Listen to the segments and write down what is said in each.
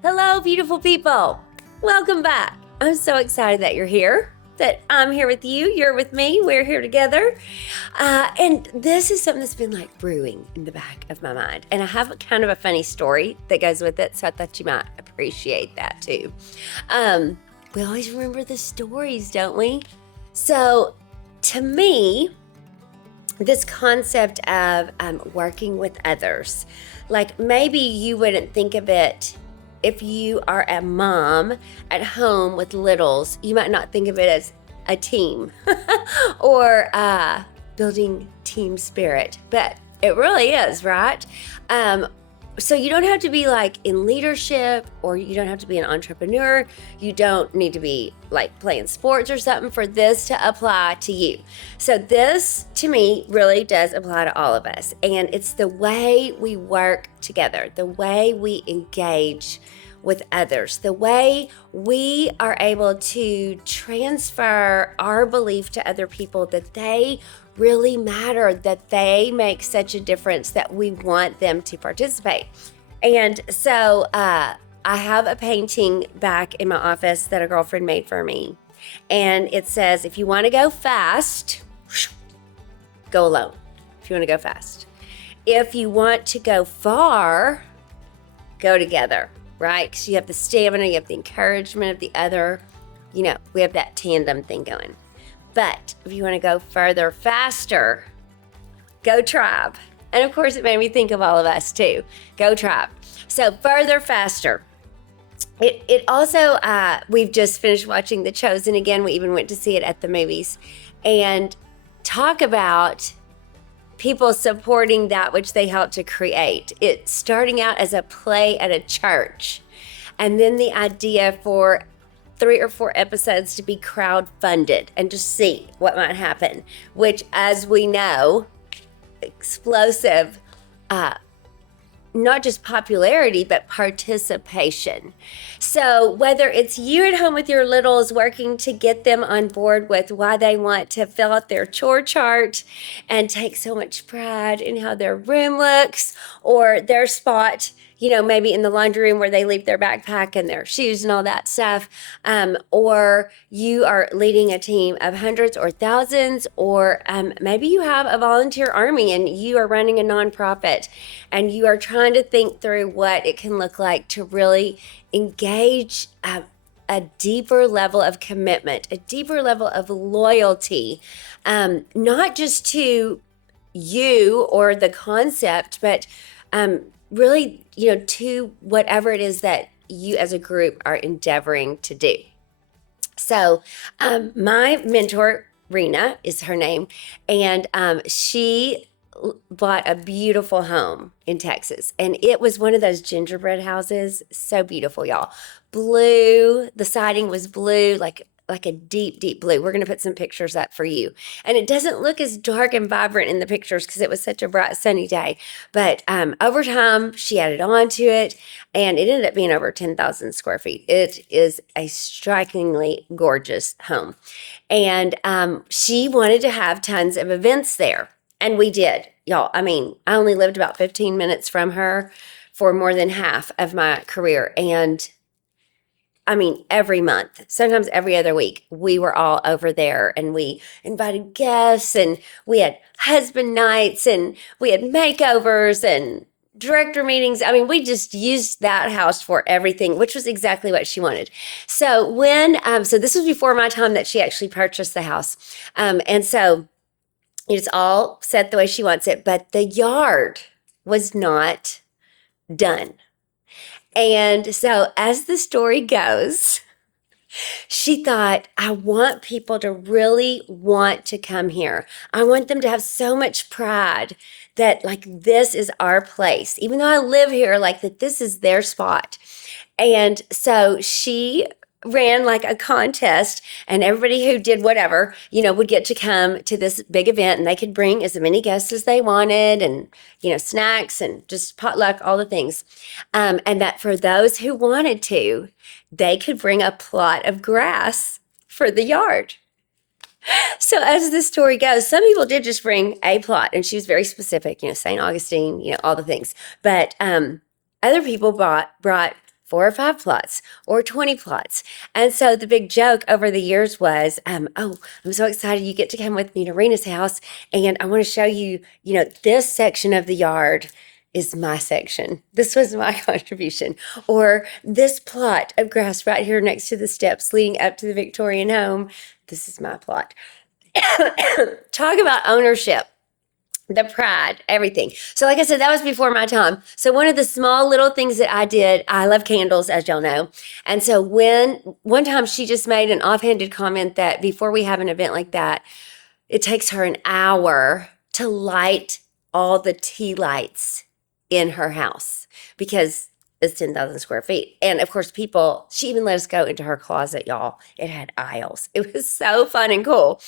Hello, beautiful people. Welcome back. I'm so excited that you're here, that I'm here with you, you're with me, we're here together. And this is something that's been like brewing in the back of my mind. And I have kind of a funny story that goes with it, so I thought you might appreciate that too. We always remember the stories, don't we? So to me, this concept of working with others, like maybe you wouldn't think of it if you are a mom at home with littles. You might not think of it as a team or building team spirit, but it really is, right? So you don't have to be like in leadership, or you don't have to be an entrepreneur. You don't need to be like playing sports or something for this to apply to you. So this, to me, really does apply to all of us. And it's the way we work together, the way we engage with others, the way we are able to transfer our belief to other people that they really matter, that they make such a difference that we want them to participate. And so I have a painting back in my office that a girlfriend made for me. And it says, if you want to go fast, go alone. If you want to go fast. If you want to go far, go together, right? Because you have the stamina, you have the encouragement of the other. You know, we have that tandem thing going. But if you want to go further, faster, go tribe. And of course, it made me think of all of us too. Go tribe. So further, faster. It also, we've just finished watching The Chosen again. We even went to see it at the movies. And talk about people supporting that which they helped to create. It starting out as a play at a church. And then the idea for 3 or 4 episodes to be crowd-funded and just see what might happen, which, as we know, explosive, not just popularity, but participation. So whether it's you at home with your littles working to get them on board with why they want to fill out their chore chart and take so much pride in how their room looks, or their spot, you know, maybe in the laundry room where they leave their backpack and their shoes and all that stuff, or you are leading a team of hundreds or thousands, or maybe you have a volunteer army and you are running a nonprofit and you are trying to think through what it can look like to really engage a deeper level of commitment, a deeper level of loyalty, not just to you or the concept, but really, you know, to whatever it is that you as a group are endeavoring to do. So my mentor, Rena is her name, and she bought a beautiful home in Texas. And it was one of those gingerbread houses. So beautiful, y'all. Blue, the siding was blue, like a deep, deep blue. We're going to put some pictures up for you. And it doesn't look as dark and vibrant in the pictures because it was such a bright, sunny day. But over time, she added on to it, and it ended up being over 10,000 square feet. It is a strikingly gorgeous home. And she wanted to have tons of events there. And we did, y'all. I mean, I only lived about 15 minutes from her for more than half of my career. And I mean, every month, sometimes every other week, we were all over there and we invited guests and we had husband nights and we had makeovers and director meetings. I mean, we just used that house for everything, which was exactly what she wanted. So so this was before my time that she actually purchased the house. And so it's all set the way she wants it, but the yard was not done. And so as the story goes, she thought, I want people to really want to come here. I want them to have so much pride that like this is our place. Even though I live here, like that this is their spot. And so she ran like a contest, and everybody who did whatever, you know, would get to come to this big event, and they could bring as many guests as they wanted, and, you know, snacks and just potluck, all the things. And that for those who wanted to, they could bring a plot of grass for the yard. So as the story goes, some people did just bring a plot, and she was very specific, you know, St. Augustine, you know, all the things. But other people brought 4 or 5 plots or 20 plots. And so the big joke over the years was, oh, I'm so excited you get to come with me to Rena's house, and I want to show you, this section of the yard is my section. This was my contribution. Or this plot of grass right here next to the steps leading up to the Victorian home, this is my plot. Talk about ownership. The pride, everything. So like I said, that was before my time. So one of the small little things that I did, I love candles, as y'all know. And so one time she just made an offhanded comment that before we have an event like that, it takes her an hour to light all the tea lights in her house because it's 10,000 square feet. And of course, she even let us go into her closet, y'all. It had aisles. It was so fun and cool.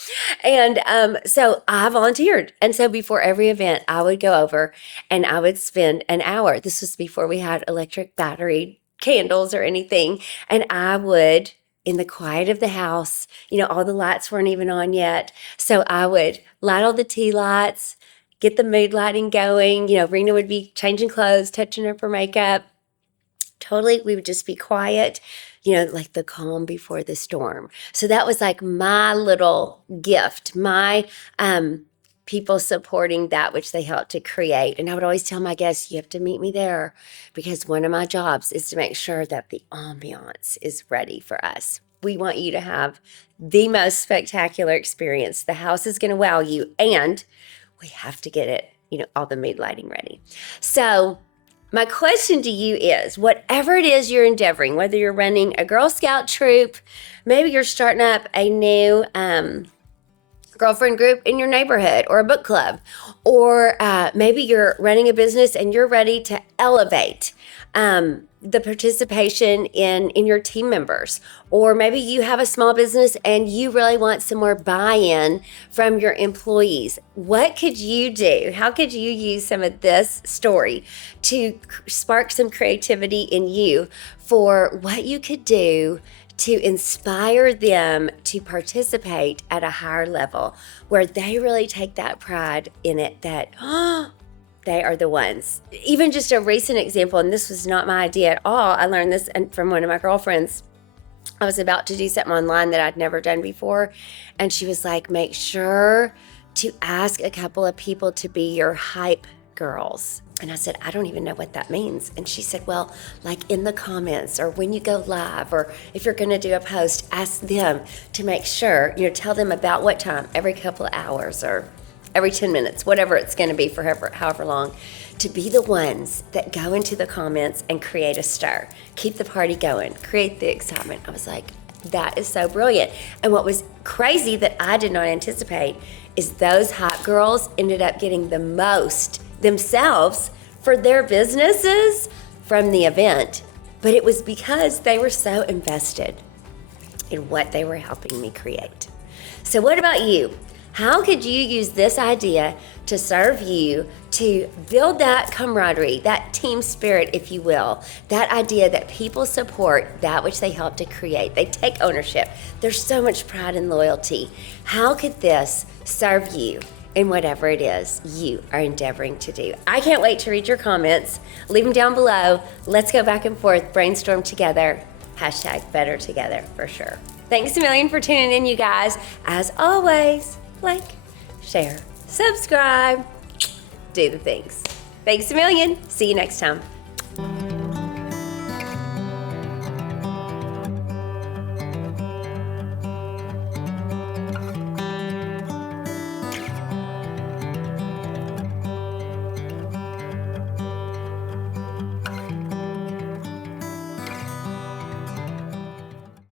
And so I volunteered. And so before every event, I would go over and I would spend an hour. This was before we had electric battery candles or anything. And I would, in the quiet of the house, all the lights weren't even on yet. So I would light all the tea lights, get the mood lighting going. Rena would be changing clothes, touching up her makeup. Totally, we would just be quiet, like the calm before the storm. So that was like my little gift, my people supporting that which they helped to create. And I would always tell my guests, you have to meet me there because one of my jobs is to make sure that the ambiance is ready for us. We want you to have the most spectacular experience. The house is going to wow you, and we have to get it, all the mood lighting ready. So my question to you is, whatever it is you're endeavoring, whether you're running a Girl Scout troop, maybe you're starting up a new girlfriend group in your neighborhood or a book club, or maybe you're running a business and you're ready to elevate the participation in your team members, or maybe you have a small business and you really want some more buy-in from your employees. What could you do? How could you use some of this story to spark some creativity in you for what you could do to inspire them to participate at a higher level where they really take that pride in it that, they are the ones. Even just a recent example, and this was not my idea at all. I learned this from one of my girlfriends. I was about to do something online that I'd never done before. And she was like, make sure to ask a couple of people to be your hype girls. And I said, I don't even know what that means. And she said, well, like in the comments or when you go live, or if you're going to do a post, ask them to make sure, tell them about what time, every couple of hours or every 10 minutes, whatever it's going to be for however long, to be the ones that go into the comments and create a stir, keep the party going, create the excitement. I was like, that is so brilliant. And what was crazy that I did not anticipate is those hot girls ended up getting the most themselves for their businesses from the event. But it was because they were so invested in what they were helping me create. So what about you? How could you use this idea to serve you, to build that camaraderie, that team spirit, if you will, that idea that people support that which they help to create? They take ownership. There's so much pride and loyalty. How could this serve you in whatever it is you are endeavoring to do? I can't wait to read your comments. Leave them down below. Let's go back and forth, brainstorm together. #better together for sure. Thanks a million for tuning in, you guys. As always, like, share, subscribe, do the things. Thanks a million. See you next time.